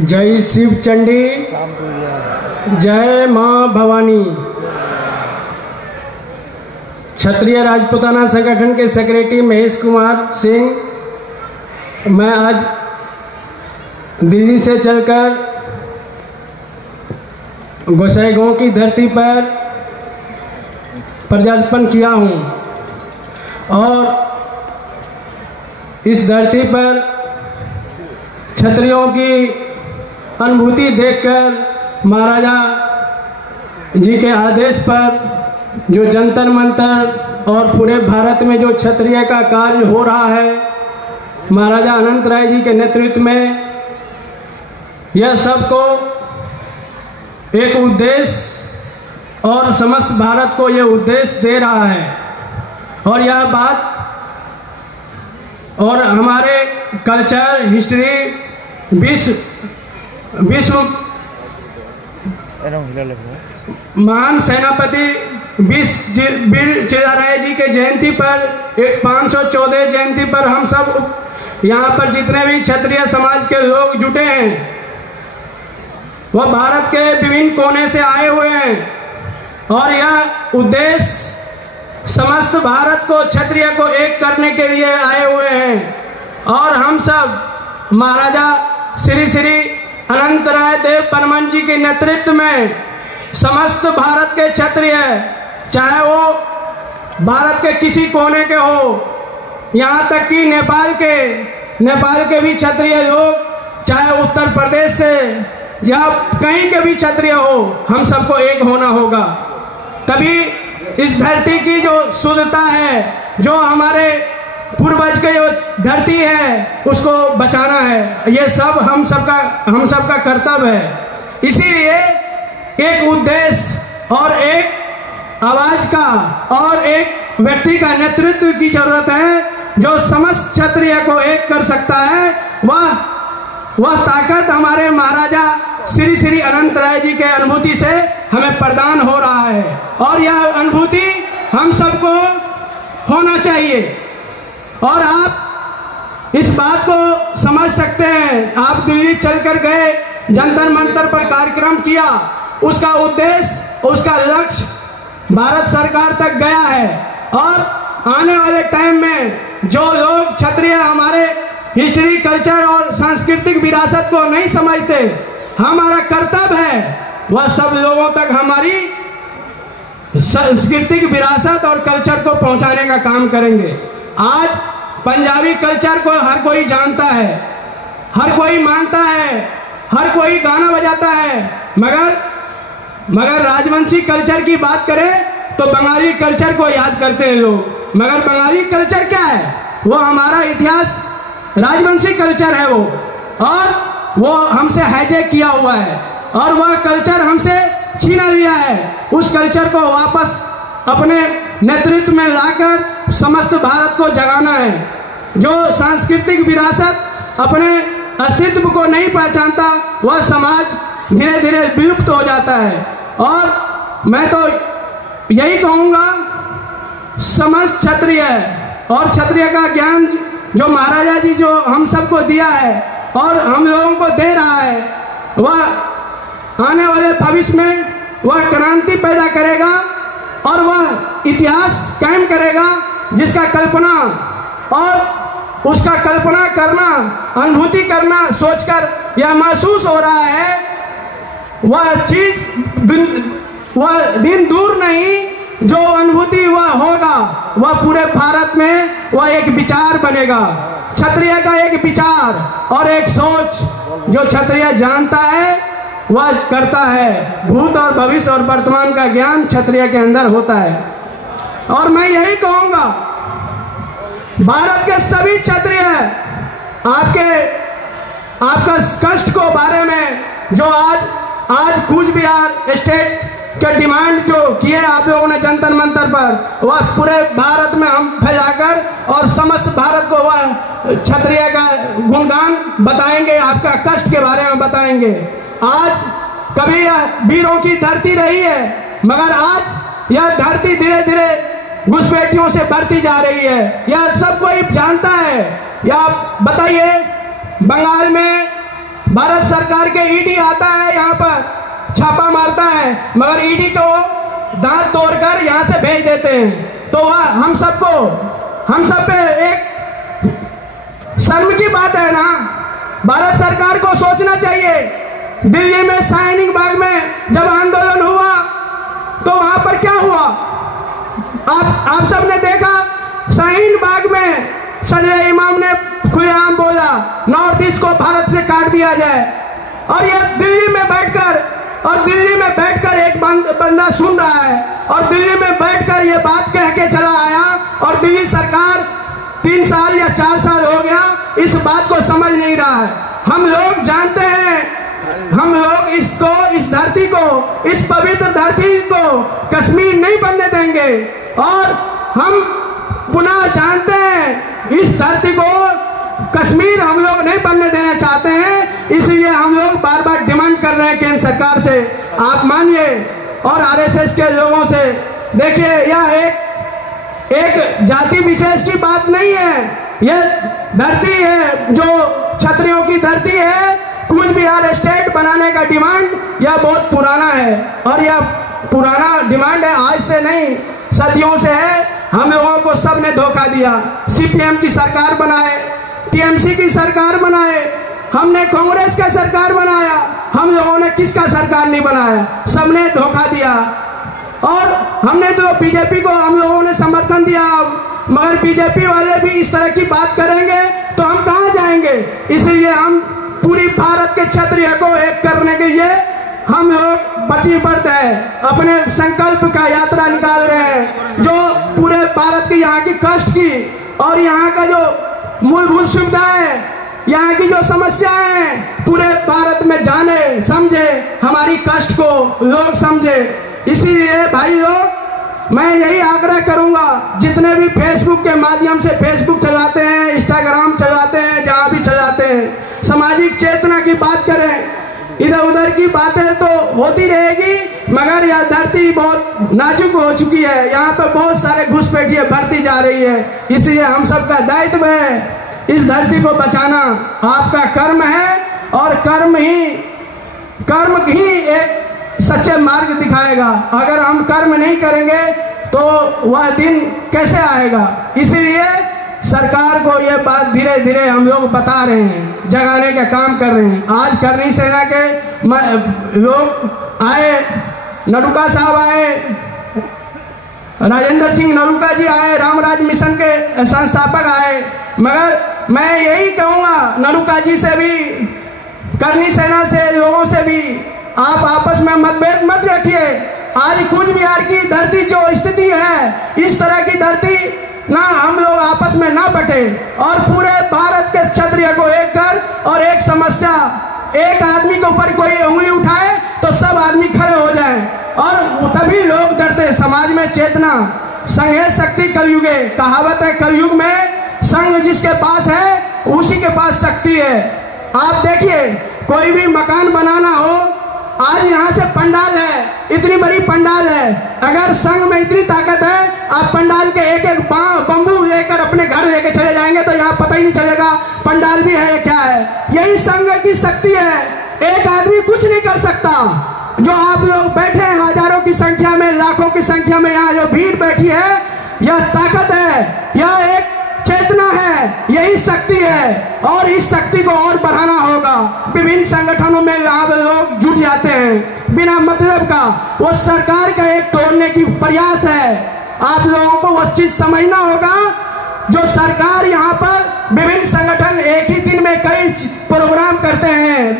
जय शिव चंडी, जय माँ भवानी। क्षत्रिय राजपूताना संगठन के सेक्रेटरी महेश कुमार सिंह। मैं आज दिल्ली से चलकर गोसाईगांव की धरती पर पदार्पण किया हूँ और इस धरती पर क्षत्रियों की अनुभूति देखकर महाराजा जी के आदेश पर जो जंतर मंतर और पूरे भारत में जो क्षत्रिय का कार्य हो रहा है, महाराजा अनंत राय जी के नेतृत्व में, यह सबको एक उद्देश्य और समस्त भारत को यह उद्देश्य दे रहा है। और यह बात और हमारे कल्चर, हिस्ट्री, विश्व महान सेनापति वीर चिराराय जी के जयंती पर 514 जयंती पर हम सब यहाँ पर जितने भी क्षत्रिय समाज के लोग जुटे हैं, वह भारत के विभिन्न कोने से आए हुए हैं और यह उद्देश्य समस्त भारत को, क्षत्रिय को एक करने के लिए आए हुए हैं। और हम सब महाराजा श्री श्री अनंत राय देव परमन जी के नेतृत्व में समस्त भारत के क्षत्रिय, चाहे वो भारत के किसी कोने के हो, यहाँ तक कि नेपाल के भी क्षत्रिय लोग, चाहे उत्तर प्रदेश से या कहीं के भी क्षत्रिय हो, हम सबको एक होना होगा। तभी इस धरती की जो शुद्धता है, जो हमारे पूर्वज के जो धरती है, उसको बचाना है। ये सब हम सबका कर्तव्य है। इसीलिए एक उद्देश्य और एक आवाज का और एक व्यक्ति का नेतृत्व की जरूरत है जो समस्त क्षत्रिय को एक कर सकता है। वह ताकत हमारे महाराजा श्री श्री अनंत राय जी के अनुभूति से हमें प्रदान हो रहा है और यह अनुभूति हम सबको होना चाहिए। और आप इस बात को समझ सकते हैं, आप दिल्ली चलकर गए, जंतर मंतर पर कार्यक्रम किया, उसका उद्देश्य, उसका लक्ष्य भारत सरकार तक गया है। और आने वाले टाइम में जो लोग क्षत्रिय हमारे हिस्ट्री, कल्चर और सांस्कृतिक विरासत को नहीं समझते, हमारा कर्तव्य है वह सब लोगों तक हमारी सांस्कृतिक विरासत और कल्चर को पहुंचाने का काम करेंगे। आज पंजाबी कल्चर को हर कोई जानता है, हर कोई मानता है, हर कोई गाना बजाता है, मगर राजवंशी कल्चर की बात करें तो बंगाली कल्चर को याद करते हैं लोग। मगर बंगाली कल्चर क्या है? वो हमारा इतिहास राजवंशी कल्चर है वो, और वो हमसे हाईजैक किया हुआ है और वह कल्चर हमसे छीना लिया है। उस कल्चर को वापस अपने नेतृत्व में लाकर समस्त भारत को जगाना है। जो सांस्कृतिक विरासत अपने अस्तित्व को नहीं पहचानता, वह समाज धीरे धीरे विलुप्त हो जाता है। और मैं तो यही कहूँगा, समस्त क्षत्रिय और क्षत्रिय का ज्ञान जो महाराजा जी जो हम सबको दिया है और हम लोगों को दे रहा है, वह आने वाले भविष्य में वह क्रांति पैदा करेगा और वह इतिहास कायम करेगा जिसका कल्पना और उसका कल्पना करना, अनुभूति करना, सोचकर यह महसूस हो रहा है, वह दिन दूर नहीं, जो अनुभूति वह होगा वह पूरे भारत में वह एक विचार बनेगा। क्षत्रिय का एक विचार और एक सोच जो क्षत्रिय जानता है वह करता है। भूत और भविष्य और वर्तमान का ज्ञान क्षत्रिय के अंदर होता है। और मैं यही कहूंगा, भारत के सभी क्षत्रिय आपका कष्ट को बारे में जो आज कूच बिहार स्टेट के डिमांड जो किए आप लोगों ने जंतर मंतर पर, वह पूरे भारत में हम फैलाकर और समस्त भारत को वह क्षत्रिय का गुणगान बताएंगे, आपका कष्ट के बारे में बताएंगे। आज कभी यह वीरों की धरती रही है, मगर आज यह धरती धीरे धीरे घुसपैठियों से भरती जा रही है। यह सब कोई जानता है। या बताइए बंगाल में भारत सरकार के ईडी आता है, यहाँ पर छापा मारता है, मगर ईडी को दांत तोड़कर यहाँ से भेज देते हैं। तो वह हम सब पे एक शर्म की बात है ना। भारत सरकार को सोचना चाहिए। दिल्ली में शाहीन बाग में जब आंदोलन हुआ तो वहां पर क्या हुआ, आप सबने देखा। शाहीन बाग में संजय इमाम ने खुलेआम बोला नॉर्थ ईस्ट को भारत से काट दिया जाए, और ये दिल्ली में बैठकर एक बंदा सुन रहा है और दिल्ली में बैठकर ये बात कह के चला आया, और दिल्ली सरकार 3 साल या 4 साल हो गया इस बात को समझ नहीं रहा है। हम लोग जानते हैं, हम लोग इस धरती को, इस पवित्र धरती को कश्मीर नहीं बनने देंगे, और हम पुनः जानते हैं इस धरती को कश्मीर हम लोग नहीं बनने देना चाहते हैं। इसलिए हम लोग बार बार डिमांड कर रहे हैं केंद्र सरकार से, आप मानिए, और आरएसएस के लोगों से। देखिए, यह एक जाति विशेष की बात नहीं है, यह धरती है जो क्षत्रियों की धरती है। कूच बिहार स्टेट बनाने का डिमांड यह बहुत पुराना है, और यह पुराना डिमांड है, आज से नहीं, सदियों से है। हम लोगों को सबने धोखा दिया। सीपीएम की सरकार बनाए, टीएमसी की सरकार बनाए, हमने कांग्रेस का सरकार बनाया, हम लोगों ने किसका सरकार नहीं बनाया, सबने धोखा दिया। और हमने तो बीजेपी को हम लोगों ने समर्थन दिया, मगर बीजेपी वाले भी इस तरह की बात करेंगे तो हम कहां जाएंगे। इसलिए हम पूरी भारत के क्षत्रिय को एक करने के लिए हम लोग प्रतिबद्ध है, अपने संकल्प का यात्रा निकाल रहे हैं, जो पूरे भारत की यहाँ की कष्ट की और यहाँ का जो मूलभूत सुविधा है, यहाँ की जो समस्याएं हैं, पूरे भारत में जाने समझे, हमारी कष्ट को लोग समझे। इसीलिए भाई लोग, मैं यही आग्रह करूंगा, जितने भी फेसबुक के माध्यम से फेसबुक चलाते हैं, इंस्टाग्राम चलाते हैं, जहां भी चलाते हैं, सामाजिक चेतना की बात करें। इधर उधर की बातें तो होती रहेगी, मगर यह धरती बहुत नाजुक हो चुकी है, यहाँ पर बहुत सारे घुसपैठिए बढ़ती जा रही है। इसलिए हम सबका दायित्व है इस धरती को बचाना, आपका कर्म है, और कर्म ही एक सच्चे मार्ग दिखाएगा। अगर हम कर्म नहीं करेंगे तो वह दिन कैसे आएगा। इसलिए सरकार को यह बात धीरे धीरे हम लोग बता रहे हैं, जगाने का काम कर रहे हैं। आज करनी सेना के लोग आए, नरुका साहब आए, राजेंद्र सिंह नरुका जी आए, रामराज मिशन के संस्थापक आए, मगर मैं यही कहूँगा नरुका जी से भी, करनी सेना से लोगों से भी, आप आपस में मतभेद मत रखिए। आज कूच बिहार की धरती जो स्थिति है, इस तरह की धरती ना हम लोग आपस में ना बटे, और पूरे भारत के क्षत्रिय को एक कर, और एक समस्या, एक आदमी के ऊपर कोई उंगली उठाए तो सब आदमी खड़े हो जाए, और तभी लोग डरते। समाज में चेतना, संघे शक्ति कलयुगे, कहावत है, कलयुग में संघ जिसके पास है उसी के पास शक्ति है। आप देखिए, कोई भी मकान बनाना हो, आज यहाँ से पंडाल है, इतनी बड़ी पंडाल है, अगर संघ में इतनी ताकत है, आप पंडाल के एक एक बम्बू लेकर अपने घर लेके चले जाएंगे तो यहाँ पता ही नहीं चलेगा पंडाल भी है क्या है। यही संघ की शक्ति है, एक आदमी कुछ नहीं कर सकता। जो आप लोग बैठे हैं हजारों की संख्या में, लाखों की संख्या में, यहाँ जो भीड़ बैठी है, यह ताकत है, यह एक चेतना है, यही शक्ति है, और इस शक्ति को और बढ़ाना होगा। विभिन्न संगठनों में यहाँ लोग जुट जाते हैं बिना मतलब का, वो सरकार का एक तोड़ने की प्रयास है। आप लोगों को वो चीज समझना होगा, जो सरकार यहाँ पर विभिन्न संगठन एक ही दिन में कई प्रोग्राम करते हैं।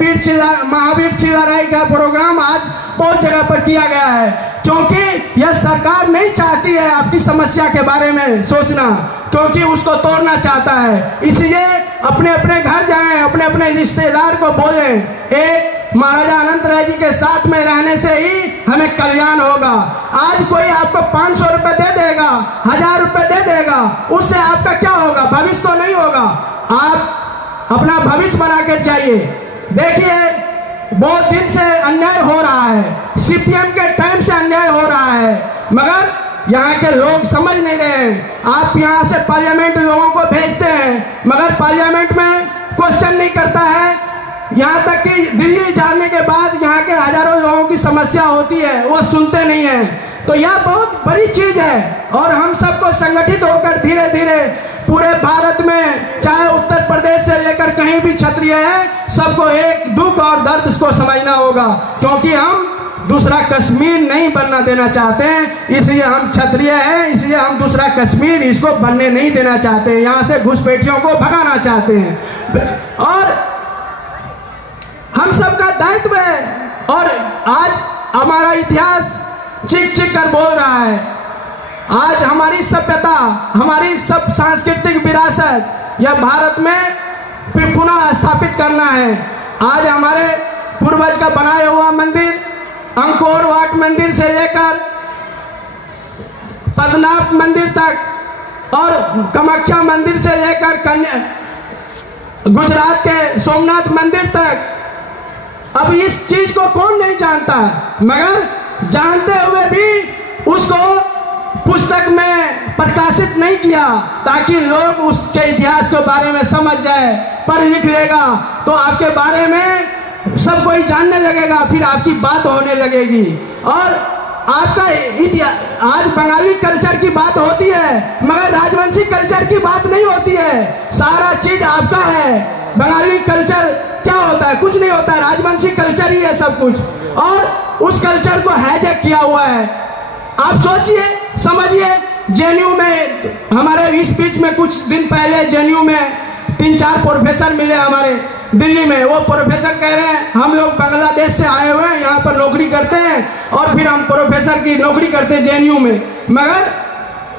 महावीर चिल्ला राय का प्रोग्राम आज बहुत जगह पर किया गया है, क्योंकि यह सरकार नहीं चाहती है आपकी समस्या के बारे में सोचना, क्योंकि उसको तोड़ना चाहता है। इसलिए अपने अपने घर जाएं, अपने अपने रिश्तेदार को बोलें, एक महाराजा अनंत राय जी के साथ में रहने से ही हमें कल्याण होगा। आज कोई आपको 500 रुपए दे देगा, 1000 रुपए दे देगा, उससे आपका क्या होगा, भविष्य तो नहीं होगा। आप अपना भविष्य बना कर जाइए। देखिए, बहुत दिन से अन्याय हो रहा है, सीपीएम के टाइम से अन्याय हो रहा है, मगर यहाँ के लोग समझ नहीं रहे हैं। आप यहाँ से पार्लियामेंट लोगों को भेजते हैं, मगर पार्लियामेंट में क्वेश्चन नहीं करता यहाँ तक कि दिल्ली जाने के बाद यहाँ के हजारों लोगों की समस्या होती है, वो सुनते नहीं है। तो यह बहुत बड़ी चीज है और हम सबको संगठित होकर धीरे धीरे पूरे भारत में, चाहे उत्तर प्रदेश से लेकर कहीं भी क्षत्रिय है, सबको एक दुख और दर्द इसको समझना होगा, क्योंकि हम दूसरा कश्मीर नहीं बनना देना चाहते हैं। इसलिए हम क्षत्रिय हैं, इसलिए हम दूसरा कश्मीर इसको बनने नहीं देना चाहते, यहाँ से घुसपैठियों को भगाना चाहते हैं। और हम सबका दायित्व है और आज हमारा इतिहास चीख चीख कर बोल रहा है। आज हमारी सभ्यता, हमारी सब सांस्कृतिक विरासत यह भारत में फिर पुनः स्थापित करना है। आज हमारे पूर्वज का बनाया हुआ मंदिर, अंकोर वाट मंदिर से लेकर पद्मनाभ मंदिर तक और कामाख्या मंदिर से लेकर गुजरात के सोमनाथ मंदिर तक, अब इस चीज को कौन नहीं जानता, मगर जानते हुए भी उसको पुस्तक में प्रकाशित नहीं किया ताकि लोग उसके इतिहास के बारे में समझ जाए। पढ़ लिख लेगा तो आपके बारे में सब कोई जानने लगेगा, फिर आपकी बात होने लगेगी। और आपका इतिहास, आज बंगाली कल्चर की बात होती है मगर राजवंशी कल्चर की बात नहीं होती है। सारा चीज आपका है। बंगाली कल्चर क्या होता है? कुछ नहीं होता है, राजवंशी कल्चर ही है सब कुछ। और उस कल्चर को हाईजैक किया हुआ है। आप सोचिए, समझिए, जेएनयू में हमारे इस बीच में कुछ दिन पहले जेएनयू में 3-4 प्रोफेसर मिले हमारे दिल्ली में। वो प्रोफेसर कह रहे हैं हम लोग बांग्लादेश से आए हुए हैं, यहाँ पर नौकरी करते हैं और फिर हम प्रोफेसर की नौकरी करते हैं जेएनयू में। मगर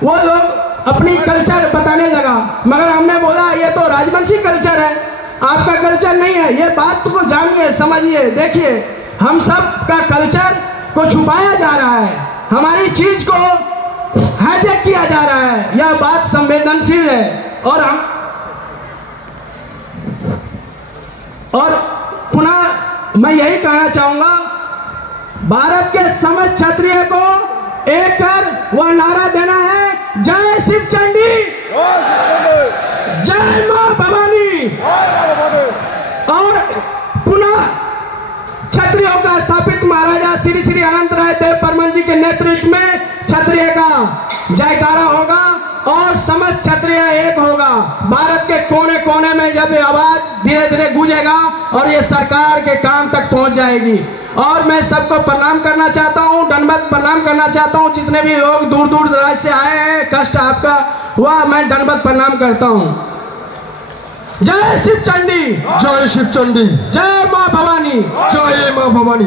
वो लोग अपनी कल्चर बताने लगा, मगर हमने बोला ये तो राजवंशी कल्चर है, आपका कल्चर नहीं है। ये बात को जानिए, समझिए, देखिए, हम सब का कल्चर को छुपाया जा रहा है, हमारी चीज को हाईजैक किया जा रहा है। यह बात संवेदनशील है। और पुनः मैं यही कहना चाहूंगा, भारत के समस्त क्षत्रिय को एक कर वह नारा देना है, जय शिव चंडी, जय मां भवानी। और पुनः क्षत्रियों का स्थापित महाराजा श्री श्री अनंत राय देव बर्मन जी के नेतृत्व में क्षत्रिय का जयकारा होगा और समस्त क्षत्रिय एक होगा। भारत के कोने कोने में जब आवाज धीरे धीरे गूंजेगा और ये सरकार के कान तक पहुंच जाएगी। और मैं सबको प्रणाम करना चाहता हूं, दंडवत प्रणाम करना चाहता हूं। जितने भी लोग दूर दूर दराज से आए हैं, कष्ट आपका हुआ, मैं दंडवत प्रणाम करता हूं। जय शिव चंडी, जय शिव चंडी, जय मां भवानी, जय मां भवानी।